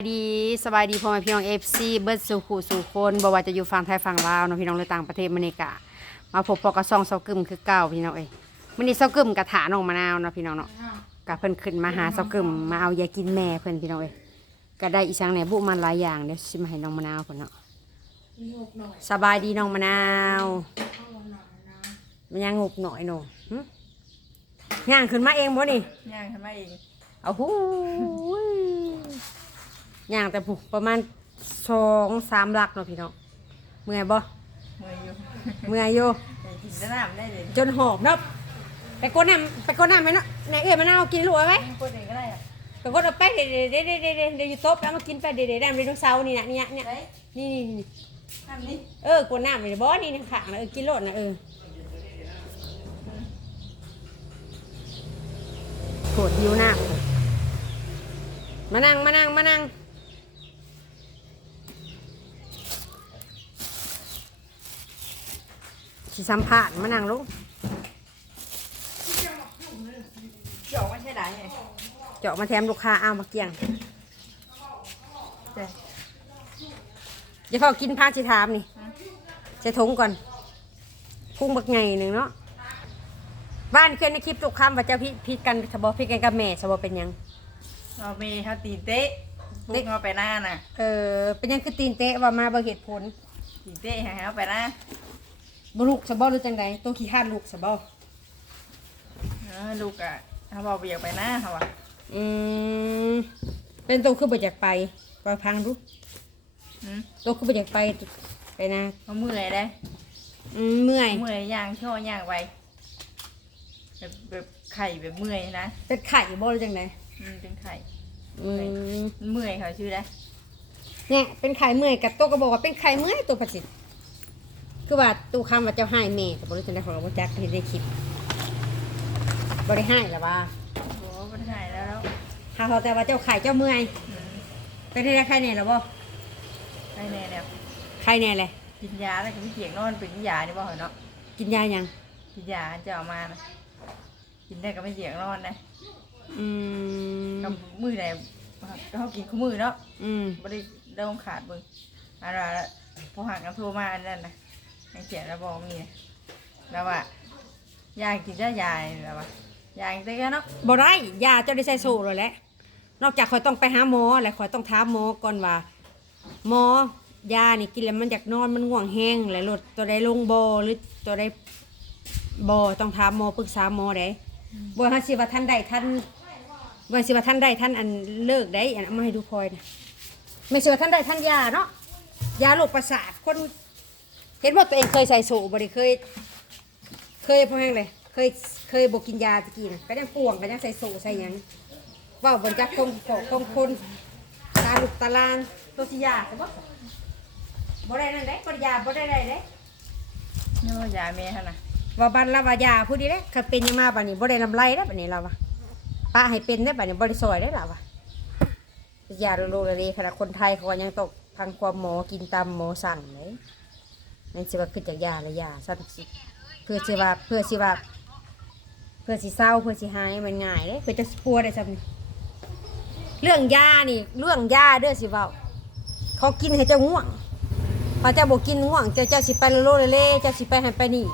ดีสบายดีพ่อแม่พี่น้องเอฟซีเบิร์ดสู่ขู่สู่คนบ่ว่าจะอยู่ฝั่งไทยฝั่งลาวเนาะพี่น้องหรือต่างประเทศมื้อนี้กะ มาพบพอกระซองเซากึมคือเก่าพี่น้องเอ้ยมื้อนี้เซากึมกะถาน้องมะนาวเนาะพี่น้องเนาะกะเพิ่นขึ้นมาหาเซากึมมาเอายากินแม่เพิ่นพี่น้องเอ้ยก็ได้อีสังแหน่บุมันหลายอย่างเดี๋ยวสิมาให้น้องมะนาวเพิ่นเนาะสบายดีน้องมะนาวมันยังงบหน่อยหนูหึย่างขึ้นมาเองบ่นี่ย่างทำไมเองเอาหู ยย่างแต่ผูกประมาณสองสามหลักเนาะพี่น้องเมื่อยบ่เมื่อยอยู่เมื่อยอยู่แต่กินแต่น้ำได้เลยจนหอบเนาะไปกดน้ำไปกดน้ำไหมเนาะไหนเอ้ยมะนาวกินลูกเอาไว้พูดเองก็ได้อะไปกดเอาไปเดี๋ยวเดี๋ยวเดี๋ยวเดี๋ยวเดี๋ยวเดี๋ยวอยู่โต๊ะแล้วมากินไปเดี๋ยวเดี๋ยวน้ำไดโนเสาร์นี่นะเนี่ยเนี่ยได้นี่นี่นี่น้ำนี่เออกดน้ำไปเดี๋ยวบ่นี่ในขังนะเออกินโลดนะเออโกรธยิวหน้ามานั่งมานั่งมานั่ง สิสัมภาษณ์มานั่งลงหยอกไม่ใช่ได้ไงเจาะมาแถมลูกค้าเอามาเกี่ยงใช่อย่าพอกินพาสิถามนี่ใส่ถุงก่อนพุ่งบักไงหนึ่งเนาะบ้านเคยในคลิปทุกคำว่าเจะพิพิดกันสบอพิดกันกับแม่สบอเป็นหยังเรามีเขาตีเตะพวกเขาไปหน้าน่ะ เออเป็นหยังคือตีนเตะว่ามาบ่เหตุผลตีเตะให้เขาไปหน้า บ่ลูกสบอหรือจังใดตัวขี้ข้านลูกสบอเออลูกอะเขาบอกไปอยากไปหน้าเขาอะอืมเป็นตัวคือบ่อยากไปไปพังดูอืมตัวคือบ่อยากไปไปนะเขาเมื่อยได้อืมเมื่อยเมื่อยย่างช่อย่างไปแบบแบบไข่แบบเมื่อยนะเป็นไข่บ่หรือจังใดอืมเป็นไข่อืมเมื่อยเขาชื่อได้เนี่ยเป็นไข่เมื่อยกับตัวก็บอกว่าเป็นไข่เมื่อยตัวประสิทธิ์ คือว่าตู้คำว่าเจ้าให้แม่แต่บริษัทในของเราบ่จักเห็นในคลิปบริให้หรอว่าโอ้มันหายแล้วแล้วถ้าเขาแต่ว่าเจ้าไข่เจ้าเมื่อยอืมเป็นได้ไข่แน่หรอบ่ไข่แน่แล้วไข่แน่เลยกินยาแล้วก็ไม่เกี่ยงนอนเป็นยานี่บ่เหรอเนาะกินยายัง กินยาจะเอามานะกินได้ก็ไม่เสียงนอนนะอืมกับมือไหนเขากินคู่มือเนาะอืมไม่ได้เริ่มขาดเบึงอะไรพอหักกันโทรมาอันนั้นนะ ไอ้เจ็บแล้วบอกมีแล้วว่ายากินได้ยาแล้วว่ายากินได้กันเนาะบ่ได้ยาเจ้าได้ใส่โซ่เลยแหละนอกจากคอยต้องไปหาหมอแล้วคอยต้องถามหมอก่อนว่าหมอยานี่กินแล้วมันอยากนอนมันง่วงแห้งแล้วลดตัวใดลงบ่หรือตัวใดบ่ต้องถามหมอปรึกษาหมอได้บ่ฮาสิว่าท่านใดท่านบ่สิว่าท่านใดท่านอันเลิกได้อันเอามาให้ดูพลอยนะไม่ใช่ว่าท่านใดท่านยาเนาะยาโรคประสาทคน เห็นว่าตัวเองเคยใส่โซ่บ่ได้เคย เคยพอแห้งเลยเคยเคยบ่กินยาตะกี้นะก็ยังป่วงก็ยังใส่โซ่ใส่หยังเว่าบนจักคงของของคนตาลุกตาลานตัวสิยาใช่บ่บ่ได้นั่นเด้บ่ได้ยาบ่ได้ได้เด้นี่ว่ายาเมย์ท่านนะว่าบันละว่ายาผู้ดีเด้คันเป็นยังมาบัดนี้บ่ได้ลำไรเด้บัดนี้เราว่าป้าให้เป็นได้บัดนี้บ่ได้ซอยได้ล่ะว่ายาโลโลเลยขนาดคนไทยเขาก็ยังตกทางความหมอกินตามหมอสั่งเลย นั่นสิว่าขึ้นจากยาละยาสั่นสิเพื่อสิว่าเพื่อสิว่าเพื่อสิเศร้าเพื่อสิหายมันง่ายเด้เพื่อจะปัวได้ซ้ำนี่เรื่องยานี่ เรื่องยาเด้อสิเว้าเขากินให้เจ้าง่วงพอเจ้าบ่กินง่วงเจ้าเจ้าสิไปโลโลเลเจ้าสิไปให้ไปนี่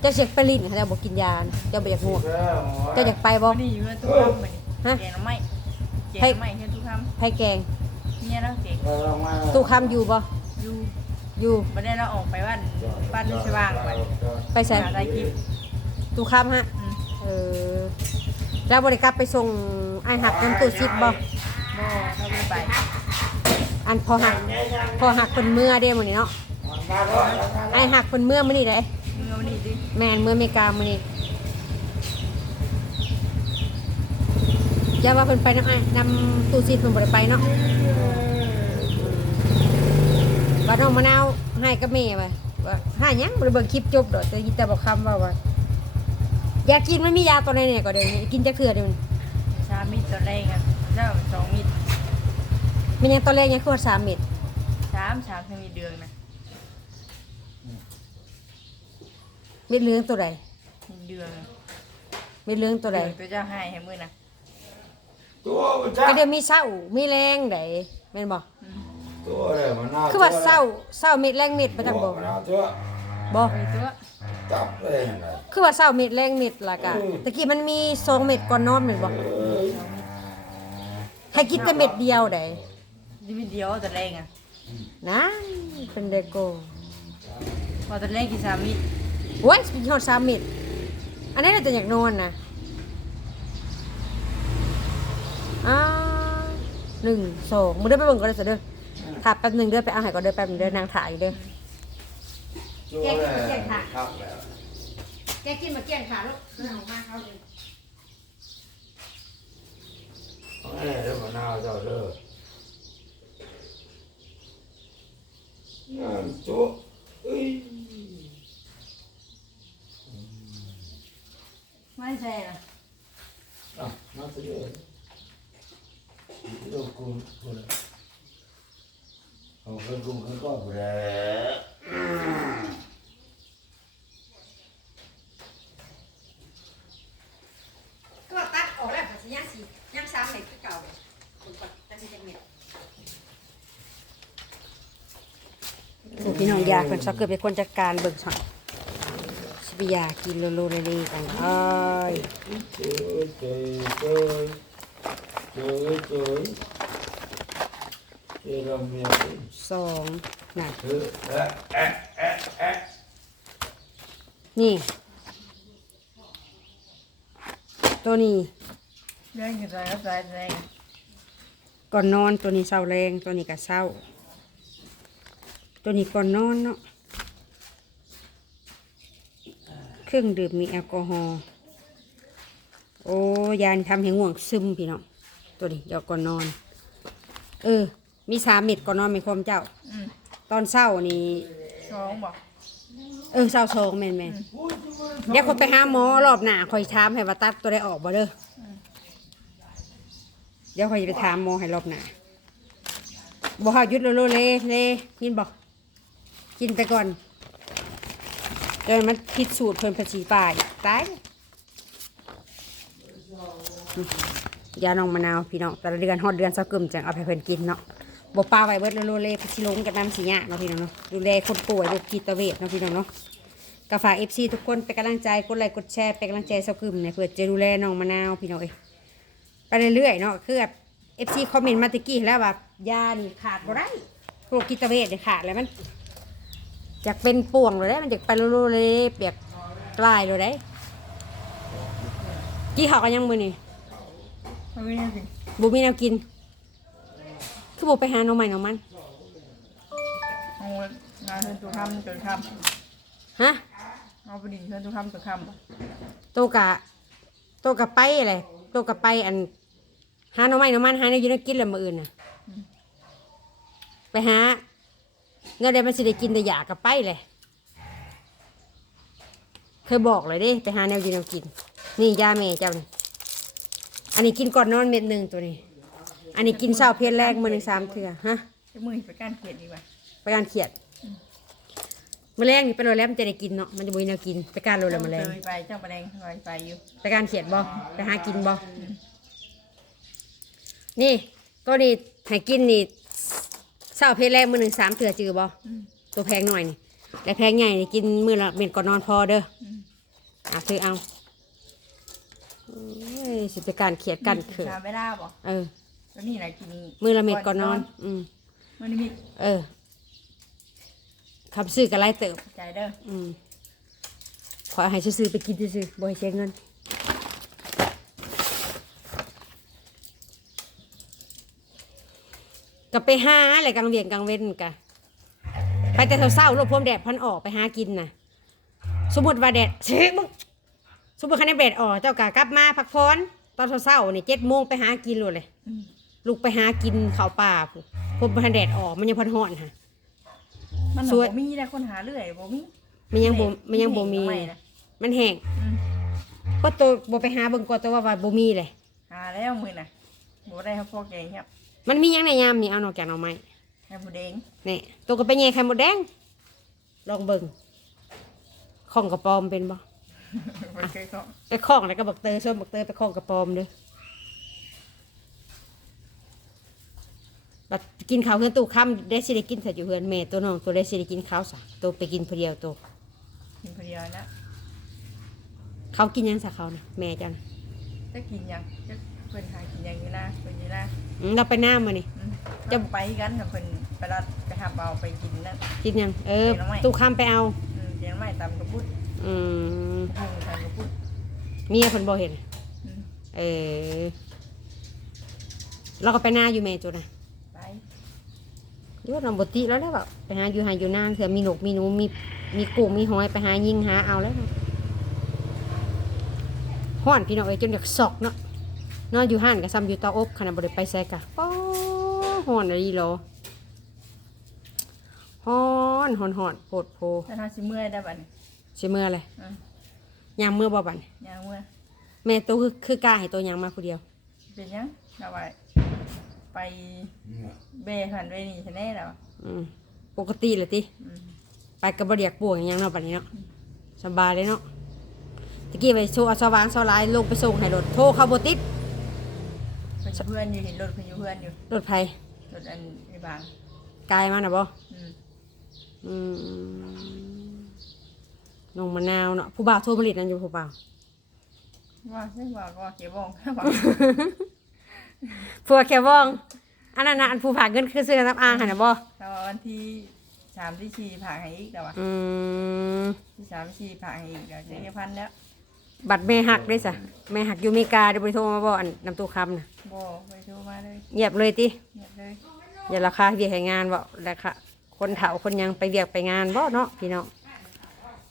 เจ้าเสียกไปลิ้นเขาเจ้าบอกกินยานะเจ้าบ่อยากง่วงเจ้าอยากไปบ่วันนี้อยู่ในตู้ทำไปฮะแกงน้ำไม้แกงให้น้ำไม้แค่ตู้ทไผ่แกงำเนี่ยเราเก่งตู้คำอยู่บ่อยู่ อยู่ไม่ได้เราออกไปบ้านบ้านนุ่สว่างไปไปใส่หาได้คลิปตู้คำฮะอืมเออแล้วบริกลับไปส่งไอ้หักน้ำตู้ซิปบ่บ่เราไม่ไป อันพอหักพอหักเป็นเมื่อเด้มื้อนี้เนาะไอ้หักเป็นเมื่อมื้อนี้เด้เมื่อวันนี้ดิแม่นเมื่ออเมริกามื้อนี้อย่าว่าเพิ่นไปนำไอ้นำตู้ซิปเพิ่นบ่ได้ไปเนาะ ว่าน้องมะนาวให้กับแม่ว่าว่าหาหยังบ่ได้เบิ่งคลิปจบดอกแต่ยินแต่บอกคำว่าว่าอยากกินมันมียาตัวไหนเนี่ยก็เดี๋ยวนี้กินจะเกลือเดี๋ยวนี้ชามิดตัวแรกอะเจ้าสองมิดมันยังตัวแรกยังคือว่าสามเม็ดสามสามจะมีเดือนนะเม็ดเหลืองตัวใดมีเดือนเม็ดเหลืองตัวใดเดือนตัวเจ้าให้ให้มือนะตัวมันจ้าก็เดี๋ยวมีเศร้ามีแรงไดแม่นบ่ ตัวอะไรมันน่าคือว่าเศร้าเศร้าเม็ดแรงเม็ดบ่จังบ่มันน่าตัวบ่ไปตัวจับเลยไงคือว่าเศร้าเม็ดแรงเม็ดล่ะกะเออตะกี้มันมีสองเม็ดก่อนนอนแม่นบ่เอ้ยให้กินแต่เม็ดเดียวไดดิวิเดียวแต่แรงอะนะเป็นเดโกพอแต่แรงกินสามีโอ้ยกินฮอดสามเม็ดอันนี้น่าจะอยากนอนนะอ่าหนึ่งสองมึงเดินไปเบิ่งก่อนเลยสิเด้อ ถ่าแป๊บหนึงเด้อไปเอาให้ก่อนเด้อแป๊บหนึงเด้อนางถ่ายอยู่เด้อตัวแกอะไรกินเสียงค่ะครับแล้วแกกินมาเกี้ยนขาลูกเอามาเขาเลยเอาไอ้แล้วมันน่าเจ้าเด้อนั่นตัวเอ้ยไม่ใช่นะอะมาสิเด้อเดี๋ยวกูกูเลย เอาไปกูก็ก็กูเลยก็ตัดออกแล้วค่ะสิย่างสีย่างซ้ำเลยคือเก่าเลยคุณก่อนตัดสิจังเม็ดโอ้พี่น้องยาเพิ่นซอกเกิดเป็นคนจัดการเบิ่งช่อนสิไปยากินโลโลเลๆกันอ้ายเจอเจอเจอเจอเจอเจอเราเมียกู สองนั่นเออเอ๊ะเอ๊ะเอ๊ะเอ๊ะนี่ ตัวนี้แรงกินสายก็สายแรงก่อนนอนตัวนี้เศร้าแรงตัวนี้ก็เศร้า ตัวนี้ก่อนนอนเนาะเครื่องดื่มมีแอลกอฮอล์โอ้ยานทำให้ง่วงซึมพี่น้องตัวนี้เดี๋ยวก่อนนอน เออ มีสามเม็ดก่อนนอนไหมคมเจ้า อืมตอนเศร้านี่สองบอกเออเศร้าสองแม่นแม่นเดี๋ยวคนไปหาหมอรอบหน้าคอยถามให้ว่าตัดตัวได้ออกบ่เด้ออเดี๋ยวคอยจะไปถามหมอให้รอบหน้าบอกให้หยุดโลโลเลเลกินบอกกินไปก่อนเดี๋ยวมันผิดสูตรเพิ่นภาษีป่าอีกตายอืมยาน้องมะนาวพี่น้องแต่ละเดือนฮอดเดือนเศร้ากึมจังเอาไปเพิ่นกินเนาะ บ่ปลาไว้เบิดโลโลเลพิชิลงกับน้ำสีหยาเนาะพี่น้องเนาะดูแลคนป่วยโรคจิตเวชเนาะพี่น้องเนาะก็ฝากเอฟซีทุกคนเป็นกำลังใจกดไลค์กดแชร์เป็นกำลังใจเซากึมเนี่ยเพื่อจะดูแลน้องมะนาวพี่น้องเอ้ยไปเรื่อยๆเนาะคือแบบเอฟซีคอมเมนต์มาตะกี้แล้วว่ายานี่ขาดบ่ได้โรคกิตเวชเนี่ยขาดแล้วมันจากเป็นป่วงเลยได้มันจากไปรูๆเลยเปียกปลายเลยได้กี่เขากันยังมือนี่มันไม่ได้สิบุมีแนวกิน คือบุไปหาหน้องใหม่น้องมันเอางานเพื่อนตัวคำจนคฮะำเอาไปดินเพื่อนตัวคำจนคำบ่โตกะโตกะไปอะไรโตกะไปอัน หาหน้องใหม่น้องมันหาในอยูในักินแล้วมืออื่นน่ะ ไปหาเงินได้มันสิได้กินแต่อยากกับไปเลยเคยบอกเลยเด้ไปหาแนวกินแนวกิน นี่ยาแม่เจ้านี่อันนี้กินก่อนนอนเม็ดหนึ่งตัวนี้ อันนี้กินเช้าเพียรแรกมือหนึ่งสามเถื่อฮะจะมือไปก้านเขียดดีกว่าไปการเขียดมอแรงนี่ไปโรยแล้วมันจะได้กินเนาะมันจะบุยแนวกินไปการโรยแล้วมอแรงเคยไปเจ้าประแดงเคยไปอยู่ไปการเขียดบ่ไปหากินบ่นี่ก็นี่ให้กินนี่เช้าเพียรแรกมือหนึ่งสามเถื่อจือบ่อืมตัวแพงหน่อยนี่แต่แพงใหญ่นี่กินมื้อละเม็ดก่อนนอนพอเด้ออมอะซื้อเอาโอ้ยสิไปการเขียดกันเขือชาไม่ได้บอก เออ แล้วนี่นะกินมื้อละเม็ดก่อนนอน อืมมันนี่มีเออคำซื้อกันไรเติบ ใจเด้ออืมขอให้ซื้อๆไปกินซื้อๆบ่ให้เสียเงินก็ไปหาอะไรกลางเวียนกลางเว้นกะไปแต่เศร้าๆรถพรมแดดพันออกไปหากินน่ะ สมมติว่าแดดเชมึงสมมติคันแดดออกเจ้ากะกลับมาพักผ่อนตอนเศร้าๆนี่เจ็ดโมงไปหากินเลยเลยอืมลูกไปหากินข้าวป่าพูผมพันแดดออกมันยังพันห่อนค่ะ มันสบ่วยมีแต่คนหาเรื่อยบ่มี มันยังบ่มันยังบ่มีไนะ มันแห้งอืมก็ตัวบ่ไปหาเบิ่งก่อนตัวว่าว่าบ่มีเลย หาแล้วมือน่ะบ่ได้ครับพวกแกงครับมันมีหยังในยามนี่เอานอกจากหน่อไม้แค่หมูแดงนี่ตัวก็ไปแย่ไข่มดแดง ลองเบิ่งของกระปอมเป็นบ่ มันเคยเขาไปคล้องแล้วก็บักเตยส้มบักเตยไปคล้องกระปอมเด้อ บัดกินข้าวเฮือนตู้ค่ำได้สิได้กินแต่อยู่เฮือนแม่ตัวน้องตัวได้สิได้กินข้าวซะตัวไปกินผู้เดียวตัวกินคนเดียวนะเขากินหยังซะเขานะแม่จังจะกินหยังจะเพิ่นหากินหยังอยู่นะเพิ่นอยู่นะอืมเราไปหน้ามานี่ อืมจะ ไปกันกับเพิ่นไปรัดไปหับเอาไปกินนั่น กินหยังเออเดี๋ยวน้องใหม่ตู้ค่ำไปเอา อืมเดี๋ยวไม่ตำกระปุ้นอืมพุ่งตำกระปุ้นเมียเพิ่นบ่เห็น อืมเออเราก็ไปหน้าอยู่แม่จุนะไป ยอดนำบติแล้วแล้วแบบไปหาอยู่หาอยู่นานเถื่อมีหนกมีหนูมีมีกุ้งมีหอยไปหายิงหาเอาแล้วห้อนพี่น้องเอ้ยจนอยากสอกเนาะนอนอยู่ห้านกับซ้ำอยู่เตาอบขนาดบริไปแซกะป้อห้อนอะไรหรอฮ้อนฮ้อนฮ้อนโพดโพแต่ถ้าสิเมื่อยได้บัดนี้ใช่เมื่ออะไรอืมยามเมื่อบ่บันยางเมื่อยแม่ตัวคือคือกล้าให้ตัวยางมาผู้เดียวเป็นหยังเอาไว้ ไปเนี่ยเบหันไปนี่ใช่แน่แล้วอืมปกติเลยติอืมไปกับบเดียกป่วยอย่างเนาะบัดนี้เนาะสบายเลยเนาะตะกี้ไปโชว์เอาสว่างสลายลงไปส่งให้รถโทรเข้าบติดเพิ่นเพื่อนอยู่เห็นรถเพิ่นอยู่เพื่อนอยู่รถไผรถอันไอ้บางกายมาน่ะบ่อืมอืมน้องมะนาวเนาะผู้บ่าวโทรผลิตนั่นอยู่ผู้บ่าว ว่าใช่ว่าก็ว่าเกี่ยวบอง ว่า ผัวแค่ว่องอันนั้นน่ะอันผู้ผากเงินคือซื้อน้ำอ่างหั่นน่ะบ่แล้ววันที่สามที่สี่ผ่าให้อีกแล้วอะอืมที่สามที่สี่ผ่าให้อีกแล้วเจ็ดพันแล้วบัตรแม่หักด้วยซะแม่หักอยู่อเมริกาเดี๋ยวไปโทรมาบ่อันนำตู้คำน่ะบ่ไปโทรมาเลยเงียบเลยติเงียบเลยอย่าราคาเวียกให้งานบ่ราคาคนเฒ่าคนยังไปเวียกไปงานบ่เนาะพี่น้อง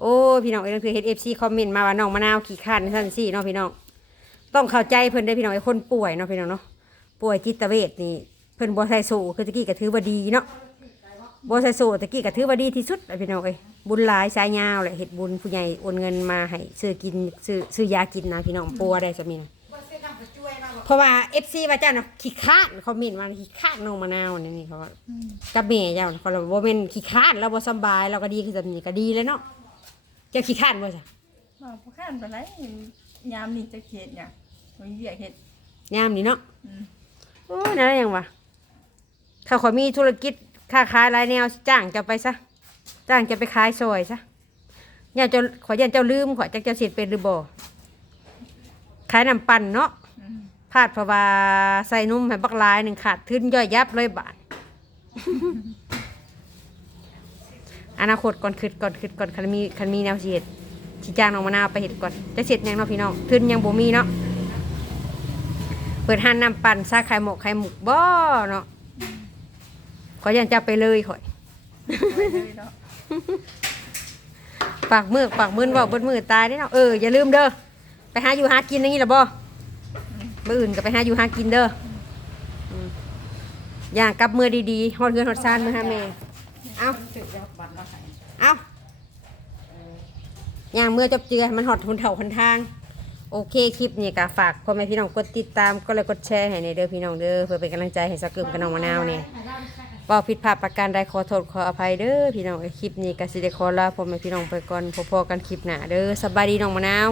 โอ้พี่น้องเอ้ยนั่นคือ HFC คอมเมนต์มาว่าน้องมะนาวขี้ข้านซั่นซี่เนาะพี่น้องต้องเข้าใจเพิ่นเด้อพี่น้องไอ้คนป่วยเนาะพี่น้องเนาะ ป่วยจิตเวชนี่เพิ่นบ่ใส่สู้คือตะกี้ก็ถือว่าดีเนาะบ่ใส่สู้ตะกี้ก็ถือว่าดีที่สุดอะพี่น้องเอ้ยบุญหลายสายยาวแหละเฮ็ดบุญผู้ใหญ่โอนเงินมาให้ซื้อกินซื้อซื้อยากินนะพี่น้องปัวได้ซะมีนะเพราะว่า FC ว่าเจ้าน่ะขี้ข้านคอมเมนต์มาขี้ข้านน้องมะนาวนี่นี่เขาว่าอืมกับแม่เจ้าน่ะเขาเราบ่เป็นขี้ข้านเราบ่สำบายเราก็ดีคือแบบนี้ก็ดีเลยเนาะเจ้าขี้ข้านบ่จ้ะว่าพวกข้านไปไรยามนี่จะเข็ดเนี่ยมันเบียกเห็ดยามนี้เนาะอืม โอ้ยนั่นยังวะถ้าขอยมีธุรกิจค้าขายหลายแนวจ้างจะไปซะ จ้างจะไปขายซอยซะอย่าเจ้าขอยยันเจ้าลืมขอยจักเจ้าสิเป็นหรือบ่ขายน้ำปั่นเนาะพาดเพราะว่าใส่นุ่มให้บักลายหนึ่งขาดทุนย่อยยับเลยบาท อนาคตก่อนคิดก่อนคิดก่อนคันมีคันมีแนวเสิเฮ็ดสิจ้างน้องมะนาวไปเฮ็ดก่อนจะเสร็จยังเนาะพี่น้องทุนยังบ่มีเนาะ เปิดห้านน้ำปั่นซาไข่หมกไข่หมกบ่เนาะขอยันจะไปเลยข่อยไว้เลยเนาะปากมือปากมือเว่าบิดมือตายได้เนาะเอออย่าลืมเด้อไปหาอยู่หากินอย่างนี้ล่ะบ่มื้ออื่นก็ไปหาอยู่หากินเด้ออย่างกลับมือดีๆฮอดเงินฮอดซานมือหาแม่เอาเอาอย่างเมื่อจบเจือมันฮอดทุนเถ่าคนทาง โอเคคลิปนี้ก็ฝากพ่อแม่พี่น้องกดติดตามก็เลยกดแชร์ให้ในเด้อพี่น้องเด้อเพื่อเป็นกำลังใจให้สกกึมกับน้องมะนาวเนี่ยว่าผิดพลาดประการใดขอโทษขออภัยเด้อพี่น้องเอ้คลิปนี้ก็สิเด้ขอลาพ่อแม่พี่น้องไปก่อนพอๆกันคลิปหน้าเด้อสบายดีน้องมะนาว